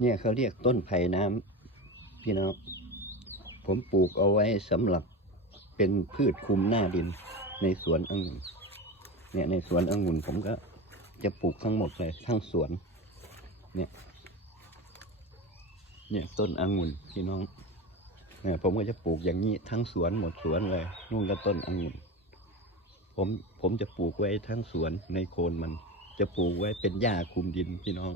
เนี่ยเขาเรียกต้นไผ่น้ำพี่น้องผมปลูกเอาไว้สำหรับเป็นพืชคุมหน้าดินในสวนองุ่นเนี่ยในสวนองุ่นผมก็จะปลูกทั้งหมดเลยทั้งสวน เนี่ย เนี่ยต้นองุ่นพี่น้องเนี่ยผมก็จะปลูกอย่างนี้ทั้งสวนหมดสวนเลยนู่นก็ต้นองุ่นผมผมจะปลูกไว้ทั้งสวนในโคนมัน จะปลูกไว้เป็นหญ้าคุมดินพี่น้อง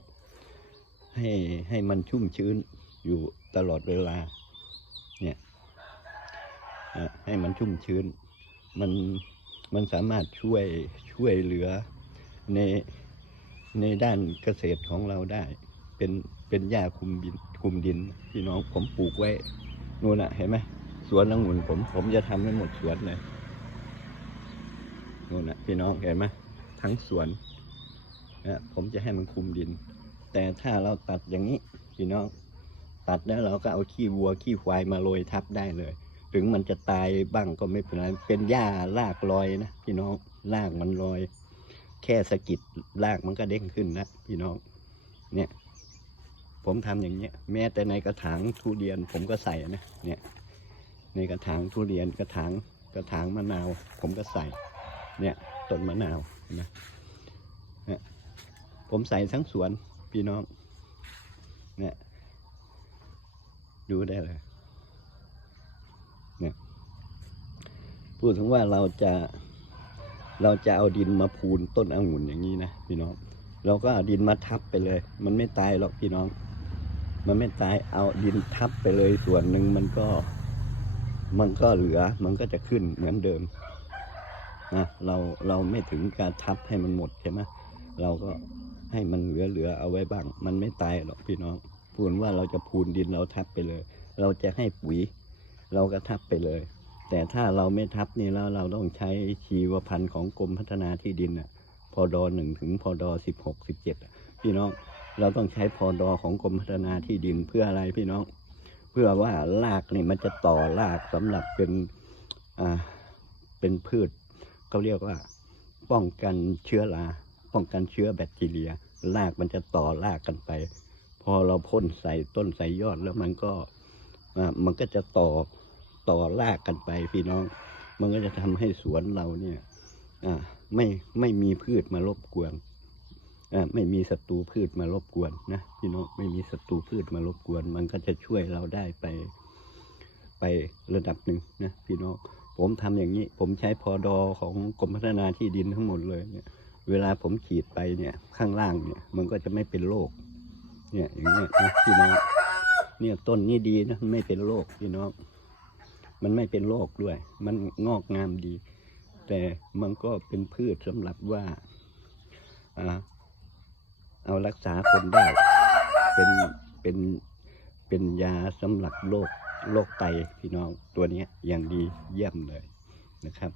ให้ให้มันชุ่มชื้นอยู่ตลอดเวลา เนี่ยให้มันชุ่มชื้น มันมันสามารถช่วยช่วยเหลือในในด้านเกษตรของเราได้ เป็นเป็นหญ้าคุมดินคุมดินพี่น้องผมปลูกไว้นู่นน่ะเห็นไหมสวนองุ่นผมผมจะทำให้หมดสวนเลยนู่นน่ะพี่น้องเห็นไหมทั้งสวนนะผมจะให้มันคุมดิน แต่ถ้าเราตัดอย่างนี้พี่น้อง ตัดแล้วเราก็เอาขี้วัวขี้ควายมาโรยทับได้เลย ถึงมันจะตายบ้างก็ไม่เป็นไร เป็นหญ้ารากลอยนะพี่น้องรากมันลอย แค่สะกิดรากมันก็เด้งขึ้นนะพี่น้อง เนี่ย ผมทำอย่างเงี้ย แม้แต่ในกระถางทุเรียนผมก็ใส่นะ เนี่ย ในกระถางทุเรียนกระถางกระถางมะนาวผมก็ใส่ เนี่ยต้นมะนาวนะเนี่ยผมใส่ทั้งสวน พี่น้อง เนี่ย ดูได้เลย เนี่ย พูดถึงว่าเราจะเราจะเอาดินมาพูนต้นองุ่นอย่างนี้นะพี่น้อง เราก็เอาดินมาทับไปเลย มันไม่ตายหรอกพี่น้อง มันไม่ตายเอาดินทับไปเลยส่วนหนึ่งมันก็ มันก็เหลือ มันก็จะขึ้นเหมือนเดิมนะเราเราไม่ถึงการทับให้มันหมดใช่ไหมเราก็ ให้มันเหลือเหลือเอาไว้บ้าง มันไม่ตายหรอกพี่น้องพูดว่าเราจะพูนดินเราทับไปเลย เราจะให้ปุ๋ย เราก็ทับไปเลย แต่ถ้าเราไม่ทับนี่แล้วเราต้องใช้ชีวพันธุ์ของกรมพัฒนาที่ดินน่ะพอดอหนึ่งถึงพอดอสิบหกสิบเจ็ดพี่น้องเราต้องใช้พอดอของกรมพัฒนาที่ดินเพื่ออะไรพี่น้อง เพื่อว่ารากนี่มันจะต่อรากสำหรับเป็นอ่าเป็นพืชเขาเรียกว่า ป้องกันเชื้อรา ป้องกันเชื้อแบคทีเรียรากมันจะต่อรากกันไป พอเราพ่นใส่ต้นใส่ยอดแล้วมันก็มันก็จะต่อต่อรากกันไปพี่น้อง มันก็จะทำให้สวนเราเนี่ยไม่ไม่มีพืชมารบกวนไม่มีศัตรูพืชมารบกวนนะพี่น้องไม่มีศัตรูพืชมารบกวน มันก็จะช่วยเราได้ไป ไประดับหนึ่งนะพี่น้องผมทำอย่างนี้ ผมใช้พอดอของกรมพัฒนาที่ดินทั้งหมดเลยเนี่ย เวลาผมฉีดไปเนี่ยข้างล่างเนี่ย มันก็จะไม่เป็นโรคเนี่ยอย่างเงี้ยนะพี่น้องเนี่ยต้นนี้ดีนะไม่เป็นโรคพี่น้องมันไม่เป็นโรคด้วย มันงอกงามดี แต่มันก็เป็นพืชสำหรับว่าอ่าเอารักษาคนได้ เป็นเป็นเป็นยาสำหรับโรคโรคไตพี่น้องตัวเนี้ยอย่างดีเยี่ยมเลยนะครับ